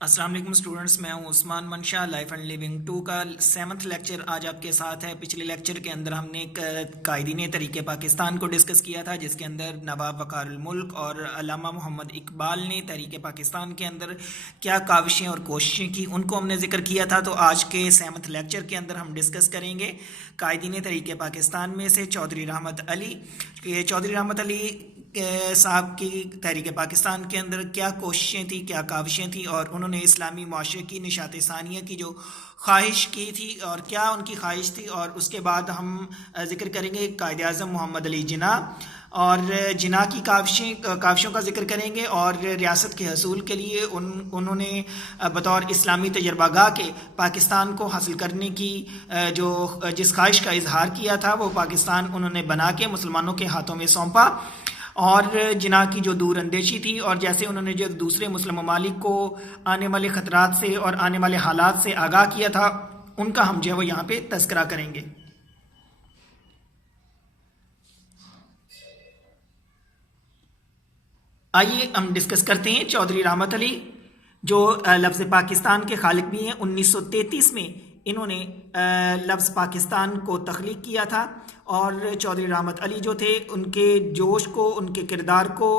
السلام علیکم اسٹوڈنٹس، میں ہوں عثمان منشا، لائف اینڈ لیونگ 2 کا 7واں لیکچر آج آپ کے ساتھ ہے۔ پچھلے لیکچر کے اندر ہم نے قائدین تحریک پاکستان کو ڈسکس کیا تھا، جس کے اندر نواب وقار الملک اور علامہ محمد اقبال نے تحریک پاکستان کے اندر کیا کاوشیں اور کوششیں کی، ان کو ہم نے ذکر کیا تھا۔ تو آج کے 7واں لیکچر کے اندر ہم ڈسکس کریں گے قائدین تحریک پاکستان میں سے چودھری رحمت علی۔ چودھری رحمت علی صاحب کی تحریک پاکستان کے اندر کیا کوششیں تھیں، کیا کاوشیں تھیں، اور انہوں نے اسلامی معاشرے کی نشاط ثانیہ کی جو خواہش کی تھی اور کیا ان کی خواہش تھی، اور اس کے بعد ہم ذکر کریں گے قائد اعظم محمد علی جناح اور جناح کی کاوشوں کا ذکر کریں گے، اور ریاست کے حصول کے لیے انہوں نے بطور اسلامی تجربہ گاہ کے پاکستان کو حاصل کرنے کی جس خواہش کا اظہار کیا تھا، وہ پاکستان انہوں نے بنا کے مسلمانوں کے ہاتھوں میں سونپا، اور جناح کی جو دور اندیشی تھی اور جیسے انہوں نے جو دوسرے مسلم ممالک کو آنے والے خطرات سے اور آنے والے حالات سے آگاہ کیا تھا، ان کا ہم جو ہے وہ یہاں پہ تذکرہ کریں گے۔ آئیے ہم ڈسکس کرتے ہیں چودھری رحمت علی، جو لفظ پاکستان کے خالق بھی ہیں۔ 1933 میں انہوں نے لفظ پاکستان کو تخلیق کیا تھا، اور چودھری رحمت علی جو تھے، ان کے جوش کو، ان کے کردار کو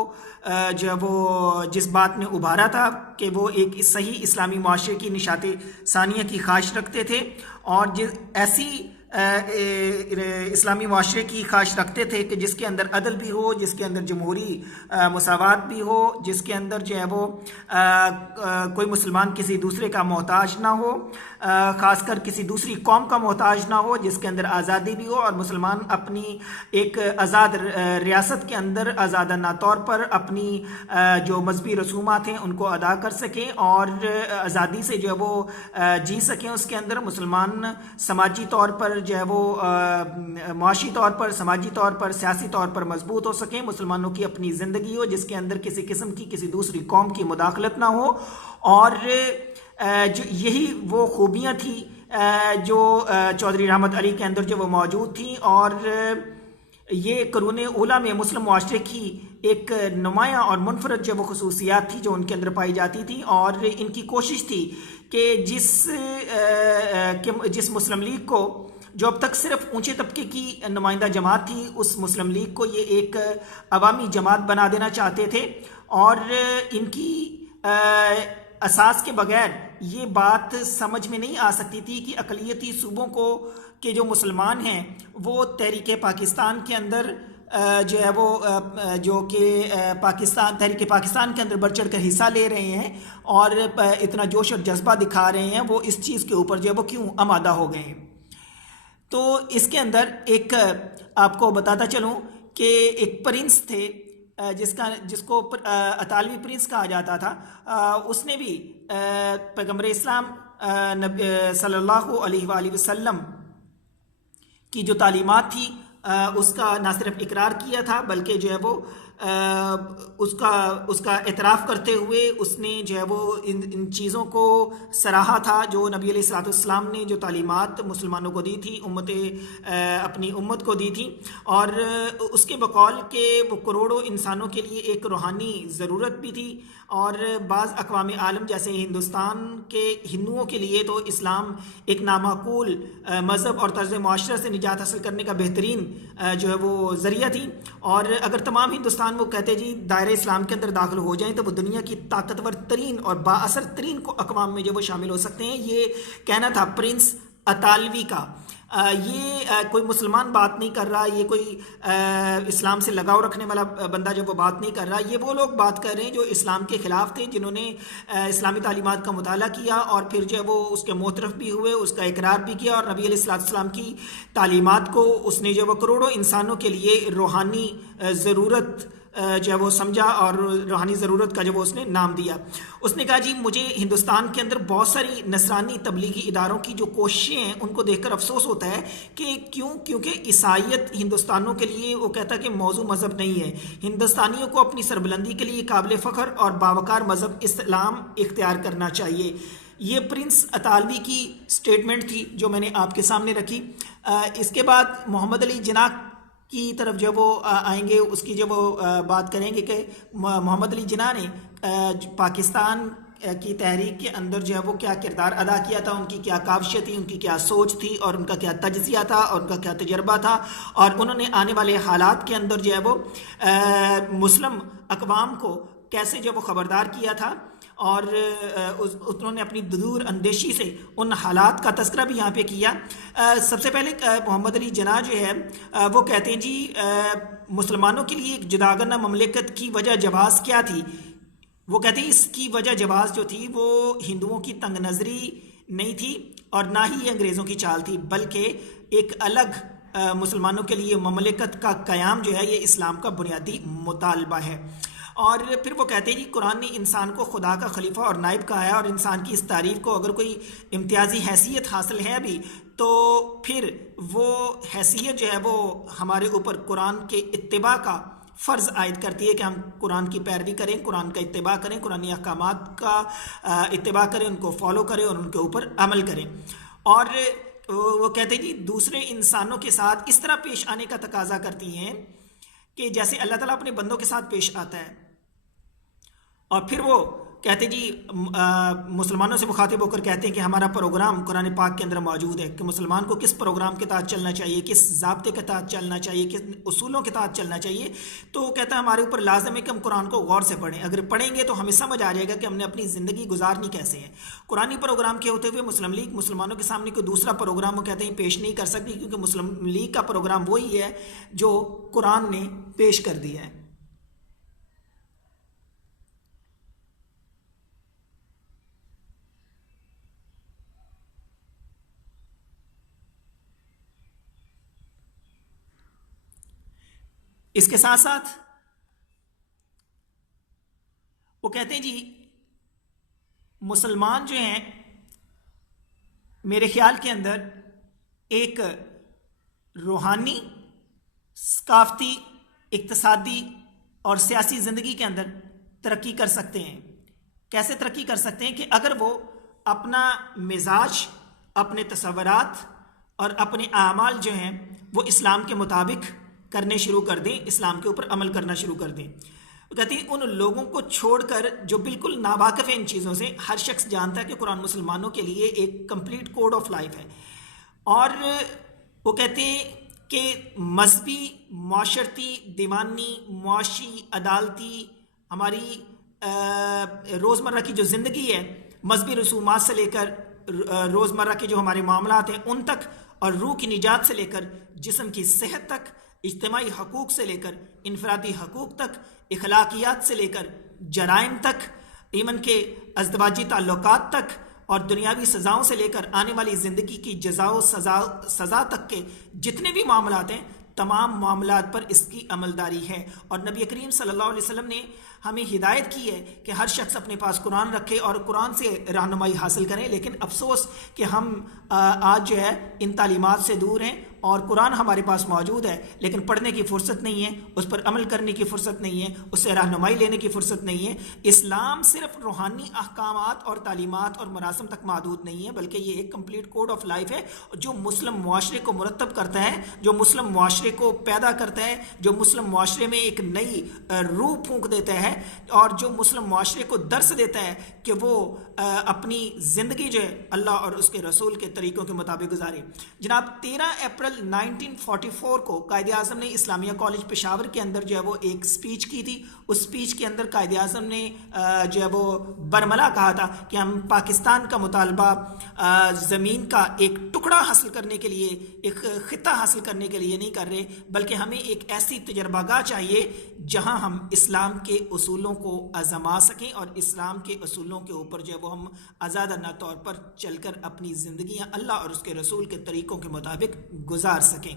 جو ہے وہ جس بات نے ابھارا تھا کہ وہ ایک صحیح اسلامی معاشرے کی نشاط ثانیہ کی خواہش رکھتے تھے، اور ایسی اسلامی معاشرے کی خواہش رکھتے تھے کہ جس کے اندر عدل بھی ہو، جس کے اندر جمہوری مساوات بھی ہو، جس کے اندر جو ہے وہ کوئی مسلمان کسی دوسرے کا محتاج نہ ہو، خاص کر کسی دوسری قوم کا محتاج نہ ہو، جس کے اندر آزادی بھی ہو، اور مسلمان اپنی ایک آزاد ریاست کے اندر آزادانہ طور پر اپنی جو مذہبی رسومات ہیں ان کو ادا کر سکیں اور آزادی سے جو ہے وہ جی سکیں۔ اس کے اندر مسلمان سماجی طور پر جو ہے وہ معاشی طور پر، سماجی طور پر، سیاسی طور پر مضبوط ہو سکیں، مسلمانوں کی اپنی زندگی ہو جس کے اندر کسی قسم کی کسی دوسری قوم کی مداخلت نہ ہو، اور یہی وہ خوبیاں تھیں جو چودھری رحمت علی کے اندر جو وہ موجود تھیں، اور یہ قرون اولیٰ میں مسلم معاشرے کی ایک نمایاں اور منفرد جو وہ خصوصیات تھی جو ان کے اندر پائی جاتی تھی، اور ان کی کوشش تھی کہ جس مسلم لیگ کو، جو اب تک صرف اونچے طبقے کی نمائندہ جماعت تھی، اس مسلم لیگ کو یہ ایک عوامی جماعت بنا دینا چاہتے تھے، اور ان کی اساس کے بغیر یہ بات سمجھ میں نہیں آ سکتی تھی کہ اقلیتی صوبوں کو کہ جو مسلمان ہیں وہ تحریک پاکستان کے اندر جو ہے وہ جو کہ تحریک پاکستان کے اندر بڑھ چڑھ کر حصہ لے رہے ہیں اور اتنا جوش اور جذبہ دکھا رہے ہیں، وہ اس چیز کے اوپر جو ہے وہ کیوں آمادہ ہو گئے ہیں۔ تو اس کے اندر ایک آپ کو بتاتا چلوں کہ ایک پرنس تھے جس کو اطالوی پرنس کہا جاتا تھا، اس نے بھی پیغمبر اسلام صلی اللہ علیہ وآلہ وسلم کی جو تعلیمات تھی اس کا نہ صرف اقرار کیا تھا، بلکہ جو ہے وہ اس کا اعتراف کرتے ہوئے اس نے جو ہے وہ ان چیزوں کو سراہا تھا جو نبی علیہ الصلوۃ والسلام نے جو تعلیمات مسلمانوں کو دی تھی، اپنی امت کو دی تھی، اور اس کے بقول کہ وہ کروڑوں انسانوں کے لیے ایک روحانی ضرورت بھی تھی، اور بعض اقوام عالم جیسے ہندوستان کے ہندوؤں کے لیے تو اسلام ایک نامعقول مذہب اور طرز معاشرہ سے نجات حاصل کرنے کا بہترین جو ہے وہ ذریعہ تھی، اور اگر تمام ہندوستان وہ کہتے جی دائرہ اسلام کے اندر داخل ہو جائیں تو وہ دنیا کی طاقتور ترین اور با اثر ترین اقوام میں جو وہ شامل ہو سکتے ہیں۔ یہ کہنا تھا پرنس اطالوی کا۔ یہ کوئی مسلمان بات نہیں کر رہا، یہ کوئی اسلام سے لگاؤ رکھنے والا بندہ جو وہ بات نہیں کر رہا، یہ وہ لوگ بات کر رہے ہیں جو اسلام کے خلاف تھے، جنہوں نے اسلامی تعلیمات کا مطالعہ کیا اور پھر جو ہے وہ اس کے معترف بھی ہوئے، اس کا اقرار بھی کیا، اور نبی علیہ الصلوۃ والسلام کی تعلیمات کو اس نے جو وہ کروڑوں انسانوں کے لیے روحانی ضرورت جو ہے وہ سمجھا، اور روحانی ضرورت کا جو وہ اس نے نام دیا۔ اس نے کہا جی مجھے ہندوستان کے اندر بہت ساری نصرانی تبلیغی اداروں کی جو کوششیں ہیں ان کو دیکھ کر افسوس ہوتا ہے کہ کیونکہ عیسائیت ہندوستانیوں کے لیے وہ کہتا ہے کہ موضوع مذہب نہیں ہے، ہندوستانیوں کو اپنی سربلندی کے لیے قابل فخر اور باوقار مذہب اسلام اختیار کرنا چاہیے۔ یہ پرنس اطالوی کی سٹیٹمنٹ تھی جو میں نے آپ کے سامنے رکھی۔ اس کے بعد محمد علی جناح کی طرف جب وہ آئیں گے، اس کی جب وہ بات کریں گے کہ محمد علی جناح نے پاکستان کی تحریک کے اندر جو ہے وہ کیا کردار ادا کیا تھا، ان کی کیا کاوشیں تھیں، ان کی کیا سوچ تھی، اور ان کا کیا تجزیہ تھا، اور ان کا کیا تجربہ تھا، اور انہوں نے آنے والے حالات کے اندر جو ہے وہ مسلم اقوام کو کیسے جو وہ خبردار کیا تھا، اور انہوں نے اپنی دور اندیشی سے ان حالات کا تذکرہ بھی یہاں پہ کیا۔ سب سے پہلے محمد علی جناح جو ہے وہ کہتے ہیں جی مسلمانوں کے لیے ایک جداگرہ مملکت کی وجہ جواز کیا تھی؟ وہ کہتے ہیں اس کی وجہ جواز جو تھی وہ ہندوؤں کی تنگ نظری نہیں تھی اور نہ ہی یہ انگریزوں کی چال تھی، بلکہ ایک الگ مسلمانوں کے لیے مملکت کا قیام جو ہے یہ اسلام کا بنیادی مطالبہ ہے۔ اور پھر وہ کہتے ہیں جی قرآن نے انسان کو خدا کا خلیفہ اور نائب کہا ہے، اور انسان کی اس تعریف کو اگر کوئی امتیازی حیثیت حاصل ہے ابھی تو پھر وہ حیثیت جو ہے وہ ہمارے اوپر قرآن کے اتباع کا فرض عائد کرتی ہے کہ ہم قرآن کی پیروی کریں، قرآن کا اتباع کریں، قرآنی احکامات کا اتباع کریں، ان کو فالو کریں اور ان کے اوپر عمل کریں۔ اور وہ کہتے ہیں جی دوسرے انسانوں کے ساتھ اس طرح پیش آنے کا تقاضا کرتی ہیں کہ جیسے اللہ تعالیٰ اپنے بندوں کے ساتھ پیش آتا ہے۔ اور پھر وہ کہتے جی مسلمانوں سے مخاطب ہو کر کہتے ہیں کہ ہمارا پروگرام قرآن پاک کے اندر موجود ہے کہ مسلمان کو کس پروگرام کے تحت چلنا چاہیے، کس ضابطے کے تحت چلنا چاہیے، کس اصولوں کے تحت چلنا چاہیے۔ تو وہ کہتا ہے ہمارے اوپر لازم ہے کہ ہم قرآن کو غور سے پڑھیں، اگر پڑھیں گے تو ہمیں سمجھ آ جائے گا کہ ہم نے اپنی زندگی گزارنی کیسے ہے۔ قرآنی پروگرام کے ہوتے ہوئے مسلم لیگ مسلمانوں کے سامنے کوئی دوسرا پروگرام وہ کہتے ہیں پیش نہیں کر سکتی، کیونکہ مسلم لیگ کا پروگرام وہی ہے جو قرآن نے پیش کر دیا ہے۔ اس کے ساتھ ساتھ وہ کہتے ہیں جی مسلمان جو ہیں میرے خیال کے اندر ایک روحانی، ثقافتی، اقتصادی اور سیاسی زندگی کے اندر ترقی کر سکتے ہیں۔ کیسے ترقی کر سکتے ہیں؟ کہ اگر وہ اپنا مزاج، اپنے تصورات اور اپنے اعمال جو ہیں وہ اسلام کے مطابق کرنے شروع کر دیں، اسلام کے اوپر عمل کرنا شروع کر دیں۔ وہ کہتی ہیں ان لوگوں کو چھوڑ کر جو بالکل ناواقف ہیں ان چیزوں سے، ہر شخص جانتا ہے کہ قرآن مسلمانوں کے لیے ایک کمپلیٹ کوڈ آف لائف ہے، اور وہ کہتے ہیں کہ مذہبی، معاشرتی، دیوانی، معاشی، عدالتی، ہماری روزمرہ کی جو زندگی ہے، مذہبی رسومات سے لے کر روزمرہ کے جو ہمارے معاملات ہیں ان تک، اور روح کی نجات سے لے کر جسم کی صحت تک، اجتماعی حقوق سے لے کر انفرادی حقوق تک، اخلاقیات سے لے کر جرائم تک، ایمن کے ازدواجی تعلقات تک، اور دنیاوی سزاؤں سے لے کر آنے والی زندگی کی جزا و سزا تک کے جتنے بھی معاملات ہیں، تمام معاملات پر اس کی عملداری ہے۔ اور نبی کریم صلی اللہ علیہ وسلم نے ہمیں ہدایت کی ہے کہ ہر شخص اپنے پاس قرآن رکھے اور قرآن سے رہنمائی حاصل کریں، لیکن افسوس کہ ہم آج جو ہے ان تعلیمات سے دور ہیں، اور قرآن ہمارے پاس موجود ہے لیکن پڑھنے کی فرصت نہیں ہے، اس پر عمل کرنے کی فرصت نہیں ہے، اس سے رہنمائی لینے کی فرصت نہیں ہے۔ اسلام صرف روحانی احکامات اور تعلیمات اور مراسم تک محدود نہیں ہے، بلکہ یہ ایک کمپلیٹ کوڈ آف لائف ہے جو مسلم معاشرے کو مرتب کرتا ہے، جو مسلم معاشرے کو پیدا کرتا ہے، جو مسلم معاشرے میں ایک نئی روح پھونک دیتا ہے، اور جو مسلم معاشرے کو درس دیتا ہے کہ وہ اپنی زندگی جو ہے اللہ اور اس کے رسول کے طریقوں کے مطابق گزارے۔ جناب 13 اپریل 1944 کو قائد اعظم نے اسلامیہ کالج پشاور کے اندر جو ہے وہ ایک سپیچ کی تھی۔ اس سپیچ کے اندر قائد اعظم نے جو ہے وہ برملا کہا تھا کہ ہم پاکستان کا مطالبہ زمین کا ایک ٹکڑا حاصل کرنے کے لیے، ایک خطہ حاصل کرنے کے لیے نہیں کر رہے، بلکہ ہمیں ایک ایسی تجربہ گاہ چاہیے جہاں ہم اسلام کے اصولوں کو آزما سکیں اور اسلام کے اصولوں کے اوپر جو ہے وہ ہم آزادانہ طور پر چل کر اپنی زندگیاں اللہ اور اس کے رسول کے طریقوں کے مطابق گزار سکیں۔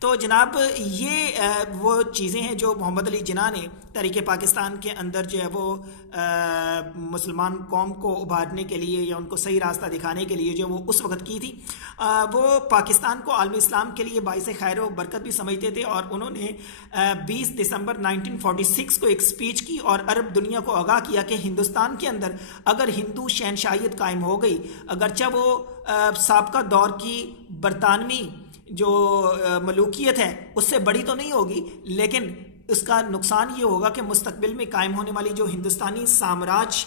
تو جناب یہ وہ چیزیں ہیں جو محمد علی جناح نے تحریک پاکستان کے اندر جو ہے وہ مسلمان قوم کو ابھارنے کے لیے یا ان کو صحیح راستہ دکھانے کے لیے جو وہ اس وقت کی تھی۔ وہ پاکستان کو عالم اسلام کے لیے باعث خیر و برکت بھی سمجھتے تھے، اور انہوں نے 20 دسمبر 1946 کو ایک سپیچ کی اور عرب دنیا کو آگاہ کیا کہ ہندوستان کے اندر اگر ہندو شہنشاہیت قائم ہو گئی، اگرچہ وہ سابقہ دور کی برطانوی جو ملوکیت ہے اس سے بڑی تو نہیں ہوگی، لیکن اس کا نقصان یہ ہوگا کہ مستقبل میں قائم ہونے والی جو ہندوستانی سامراج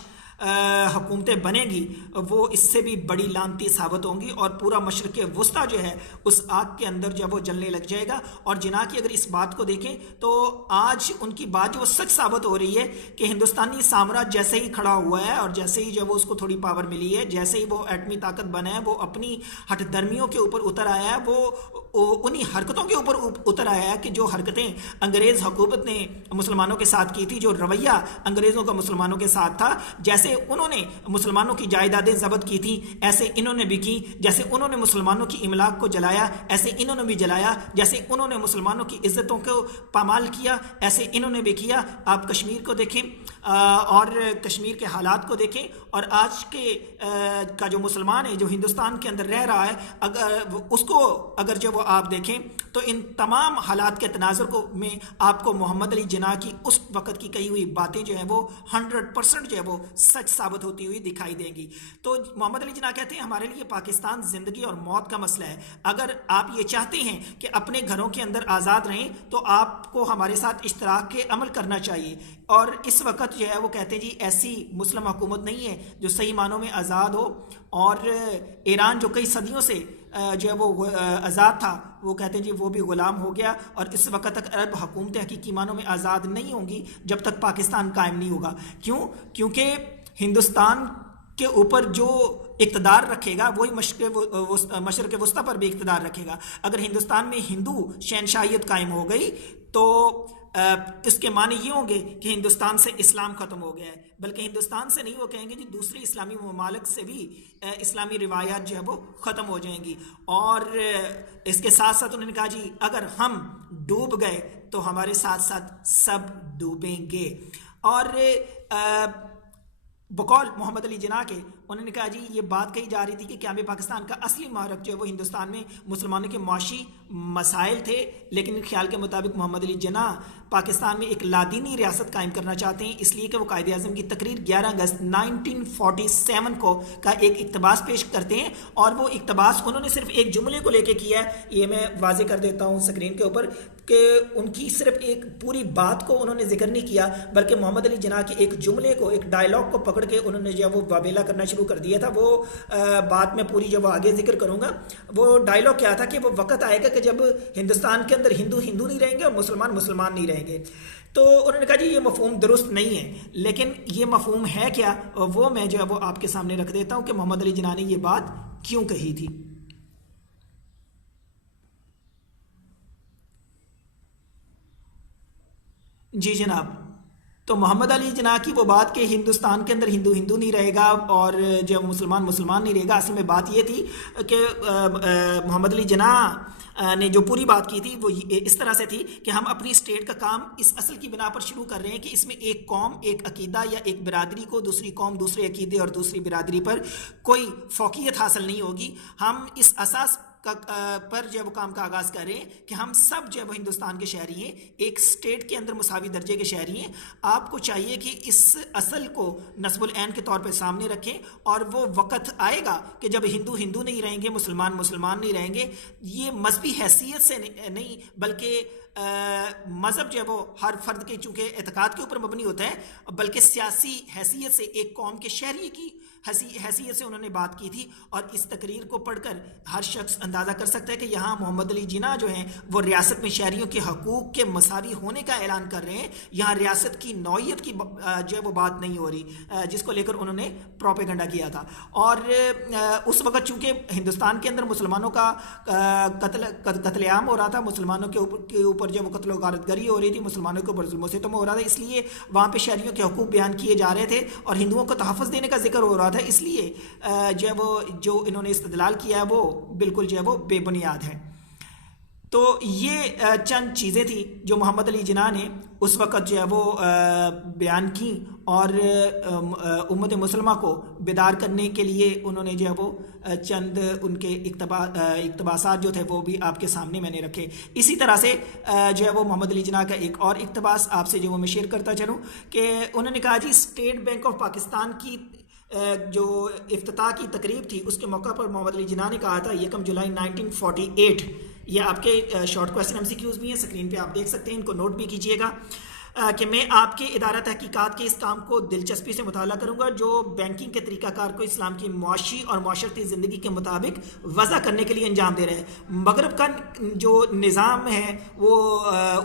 حکومتیں بنیں گی وہ اس سے بھی بڑی لانتی ثابت ہوں گی، اور پورا مشرق وسطیٰ جو ہے اس آگ کے اندر جو وہ جلنے لگ جائے گا۔ اور جناح کی اگر اس بات کو دیکھیں تو آج ان کی بات جو سچ ثابت ہو رہی ہے کہ ہندوستانی سامراج جیسے ہی کھڑا ہوا ہے اور جیسے ہی جو وہ اس کو تھوڑی پاور ملی ہے، جیسے ہی وہ ایٹمی طاقت بنا ہے، وہ اپنی ہٹ درمیوں کے اوپر اتر آیا ہے، وہ انہی حرکتوں کے اوپر اتر آیا ہے کہ جو حرکتیں انگریز حکومت نے مسلمانوں کے ساتھ کی تھی، جو رویہ انگریزوں کا مسلمانوں کے ساتھ تھا۔ جیسے انہوں نے مسلمانوں کی جائیدادیں ضبط کی تھی ایسے انہوں نے بھی کی، جیسے انہوں نے مسلمانوں کی املاک کو جلایا ایسے انہوں نے بھی جلایا، جیسے انہوں نے مسلمانوں کی عزتوں کو پامال کیا ایسے انہوں نے بھی کیا۔ آپ کشمیر کو دیکھیں اور کشمیر کے حالات کو دیکھیں، اور آج کے کا جو مسلمان ہے جو ہندوستان کے اندر رہ رہا ہے، اگر اس کو اگر جو وہ آپ دیکھیں تو ان تمام حالات کے تناظر کو میں آپ کو محمد علی جناح کی اس وقت کی کہی ہوئی باتیں جو ہیں وہ 100% جو ہے وہ سچ ثابت ہوتی ہوئی دکھائی دیں گی۔ تو محمد علی جناح کہتے ہیں ہمارے لیے پاکستان زندگی اور موت کا مسئلہ ہے، اگر آپ یہ چاہتے ہیں کہ اپنے گھروں کے اندر آزاد رہیں تو آپ کو ہمارے ساتھ اشتراک کے عمل کرنا چاہیے۔ اور اس وقت جو ہے وہ کہتے ہیں جی ایسی مسلم حکومت نہیں ہے جو صحیح معنوں میں آزاد ہو، اور ایران جو کئی صدیوں سے جو ہے وہ آزاد تھا وہ کہتے ہیں جی وہ بھی غلام ہو گیا، اور اس وقت تک عرب حکومتیں حقیقی معنوں میں آزاد نہیں ہوں گی جب تک پاکستان قائم نہیں ہوگا۔ کیونکہ ہندوستان کے اوپر جو اقتدار رکھے گا وہی مشرق وسطیٰ پر بھی اقتدار رکھے گا۔ اگر ہندوستان میں ہندو شہنشاہیت قائم ہو گئی تو اس کے معنی یہ ہوں گے کہ ہندوستان سے اسلام ختم ہو گیا ہے، بلکہ ہندوستان سے نہیں، وہ کہیں گے جی دوسری اسلامی ممالک سے بھی اسلامی روایات جو ہے وہ ختم ہو جائیں گی۔ اور اس کے ساتھ ساتھ انہوں نے کہا جی اگر ہم ڈوب گئے تو ہمارے ساتھ ساتھ سب ڈوبیں گے۔ اور بقول محمد علی جناح کے انہوں نے کہا جی یہ بات کہی جا رہی تھی کہ قیام پاکستان کا اصلی محرک جو ہے وہ ہندوستان میں مسلمانوں کے معاشی مسائل تھے، لیکن خیال کے مطابق محمد علی جناح پاکستان میں ایک لادینی ریاست قائم کرنا چاہتے ہیں، اس لیے کہ وہ قائد اعظم کی تقریر 11 اگست 1947 کو کا ایک اقتباس پیش کرتے ہیں، اور وہ اقتباس انہوں نے صرف ایک جملے کو لے کے کیا ہے۔ یہ میں واضح کر دیتا ہوں اسکرین کے اوپر کہ ان کی صرف ایک پوری بات کو انہوں نے ذکر نہیں کیا، بلکہ محمد علی جناح کے ایک جملے کو، ایک ڈائلاگ کو پکڑ کے انہوں نے جو وہ وابیلا کرنا شروع کر دیا تھا۔ وہ بات میں پوری جب آگے ذکر کروں گا، وہ ڈائلاگ کیا تھا کہ وہ وقت آئے گا کہ جب ہندوستان کے اندر ہندو نہیں رہیں گے اور مسلمان نہیں رہیں گے۔ تو انہوں نے کہا جی یہ مفہوم درست نہیں ہے، لیکن یہ مفہوم ہے کیا وہ میں جو ہے وہ آپ کے سامنے رکھ دیتا ہوں کہ محمد علی جناح نے یہ بات کیوں کہی تھی۔ جی جناب، تو محمد علی جناح کی وہ بات کہ ہندوستان کے اندر ہندو نہیں رہے گا اور جو مسلمان نہیں رہے گا، اصل میں بات یہ تھی کہ محمد علی جناح نے جو پوری بات کی تھی وہ اس طرح سے تھی کہ ہم اپنی اسٹیٹ کا کام اس اصل کی بنا پر شروع کر رہے ہیں کہ اس میں ایک قوم، ایک عقیدہ یا ایک برادری کو دوسری قوم، دوسرے عقیدے اور دوسری برادری پر کوئی فوقیت حاصل نہیں ہوگی۔ ہم اس اساس پر جو ہے وہ کام کا آغاز کر رہے ہیں کہ ہم سب جو ہے وہ ہندوستان کے شہری ہیں، ایک سٹیٹ کے اندر مساوی درجے کے شہری ہیں۔ آپ کو چاہیے کہ اس اصل کو نصب العین کے طور پہ سامنے رکھیں، اور وہ وقت آئے گا کہ جب ہندو نہیں رہیں گے، مسلمان نہیں رہیں گے۔ یہ مذہبی حیثیت سے نہیں بلکہ مذہب جو ہے وہ ہر فرد کے چونکہ اعتقاد کے اوپر مبنی ہوتا ہے، بلکہ سیاسی حیثیت سے ایک قوم کے شہری کی حیثیت سے انہوں نے بات کی تھی۔ اور اس تقریر کو پڑھ کر ہر شخص اندازہ کر سکتا ہے کہ یہاں محمد علی جناح جو ہیں وہ ریاست میں شہریوں کے حقوق کے مساوی ہونے کا اعلان کر رہے ہیں، یہاں ریاست کی نوعیت کی جو ہے وہ بات نہیں ہو رہی، جس کو لے کر انہوں نے پروپیگنڈا کیا تھا۔ اور اس وقت چونکہ ہندوستان کے اندر مسلمانوں کا قتل عام ہو رہا تھا، مسلمانوں کے اوپر جو وہ قتل و غارت گری ہو رہی تھی، مسلمانوں کے اوپر ظلم و ستم ہو رہا تھا، اس لیے وہاں پہ شہریوں کے حقوق بیان کیے جا رہے تھے اور ہندوؤں کو تحفظ دینے کا ذکر ہو رہا تھا، اس لیے جو ہے وہ جو انہوں نے استدلال کیا ہے وہ بالکل جو ہے وہ بے بنیاد ہے۔ تو یہ چند چیزیں تھیں جو محمد علی جناح نے اس وقت جو ہے وہ بیان کی، اور امت مسلمہ کو بیدار کرنے کے لیے انہوں نے جو ہے وہ چند ان کے اقتباسات جو تھے وہ بھی آپ کے سامنے میں نے رکھے۔ اسی طرح سے جو ہے وہ محمد علی جناح کا ایک اور اقتباس آپ سے جو وہ میں شیئر کرتا چلوں کہ انہوں نے کہا جی اسٹیٹ بینک آف پاکستان کی جو افتتاح کی تقریب تھی اس کے موقع پر محمد علی جناح نے کہا تھا 1 جولائی 1948، یہ آپ کے short question M C Qs بھی ہیں، اسکرین پہ آپ دیکھ سکتے ہیں، ان کو نوٹ بھی کیجئے گا۔ کہ میں آپ کے ادارہ تحقیقات کے اس کام کو دلچسپی سے مطالعہ کروں گا جو بینکنگ کے طریقہ کار کو اسلام کی معاشی اور معاشرتی زندگی کے مطابق وضع کرنے کے لیے انجام دے رہے ہیں۔ مغرب کا جو نظام ہے وہ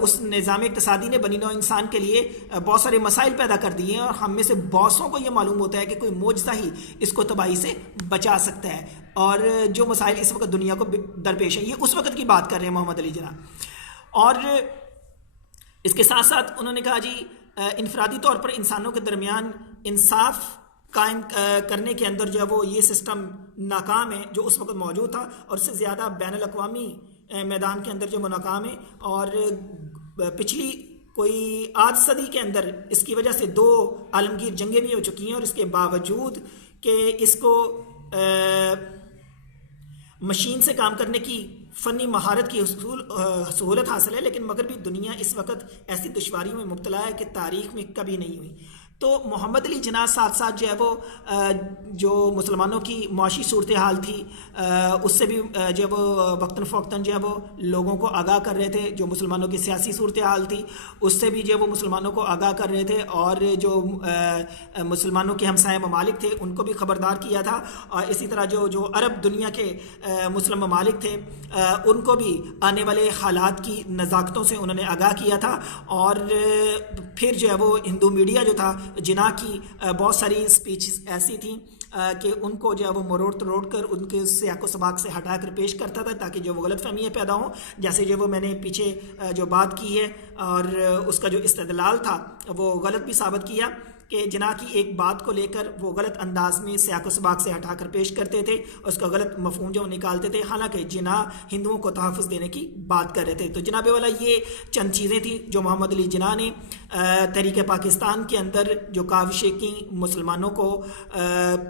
اس نظام اقتصادی نے بنی نوع انسان کے لیے بہت سارے مسائل پیدا کر دیے ہیں، اور ہم میں سے بہت سوں کو یہ معلوم ہوتا ہے کہ کوئی معجزہ ہی اس کو تباہی سے بچا سکتا ہے، اور جو مسائل اس وقت دنیا کو درپیش ہیں، یہ اس وقت کی بات کر رہے ہیں محمد علی جناح۔ اور اس کے ساتھ ساتھ انہوں نے کہا جی انفرادی طور پر انسانوں کے درمیان انصاف قائم کرنے کے اندر جو ہے وہ یہ سسٹم ناکام ہے جو اس وقت موجود تھا، اور اس سے زیادہ بین الاقوامی میدان کے اندر جو وہ ناکام ہے، اور پچھلی کوئی آدھ صدی کے اندر اس کی وجہ سے 2 عالمگیر جنگیں بھی ہو چکی ہیں، اور اس کے باوجود کہ اس کو مشین سے کام کرنے کی فنی مہارت کی سہولت حاصل ہے، لیکن مغربی دنیا اس وقت ایسی دشواریوں میں مبتلا ہے کہ تاریخ میں کبھی نہیں ہوئی۔ تو محمد علی جناح ساتھ ساتھ جو ہے وہ جو مسلمانوں کی معاشی صورتحال تھی اس سے بھی جو ہے وہ وقتاً فوقتاً جو ہے وہ لوگوں کو آگاہ کر رہے تھے، جو مسلمانوں کی سیاسی صورتحال تھی اس سے بھی جو ہے وہ مسلمانوں کو آگاہ کر رہے تھے، اور جو مسلمانوں کے ہمسائے ممالک تھے ان کو بھی خبردار کیا تھا، اور اسی طرح جو عرب دنیا کے مسلم ممالک تھے ان کو بھی آنے والے حالات کی نزاکتوں سے انہوں نے آگاہ کیا تھا۔ اور پھر جو ہے وہ ہندو میڈیا جو تھا جناح کی بہت ساری سپیچز ایسی تھیں کہ ان کو جو ہے وہ مروڑ تروڑ کر ان کے سیاق و سباق سے ہٹا کر پیش کرتا تھا تاکہ جو وہ غلط فہمیاں پیدا ہوں، جیسے جو وہ میں نے پیچھے جو بات کی ہے اور اس کا جو استدلال تھا وہ غلط بھی ثابت کیا کہ جناح کی ایک بات کو لے کر وہ غلط انداز میں سیاق و سباق سے ہٹا کر پیش کرتے تھے، اس کا غلط مفہوم جو نکالتے تھے، حالانکہ جناح ہندوؤں کو تحفظ دینے کی بات کر رہے تھے۔ تو جناب والا یہ چند چیزیں تھیں جو محمد علی جناح نے تحریک پاکستان کے اندر جو کاوشیں کی مسلمانوں کو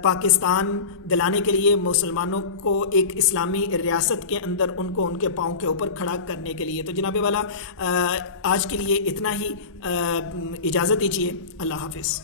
پاکستان دلانے کے لیے، مسلمانوں کو ایک اسلامی ریاست کے اندر ان کو ان کے پاؤں کے اوپر کھڑا کرنے کے لیے۔ تو جناب والا آج کے لیے اتنا ہی، اجازت دیجیے، اللہ حافظ۔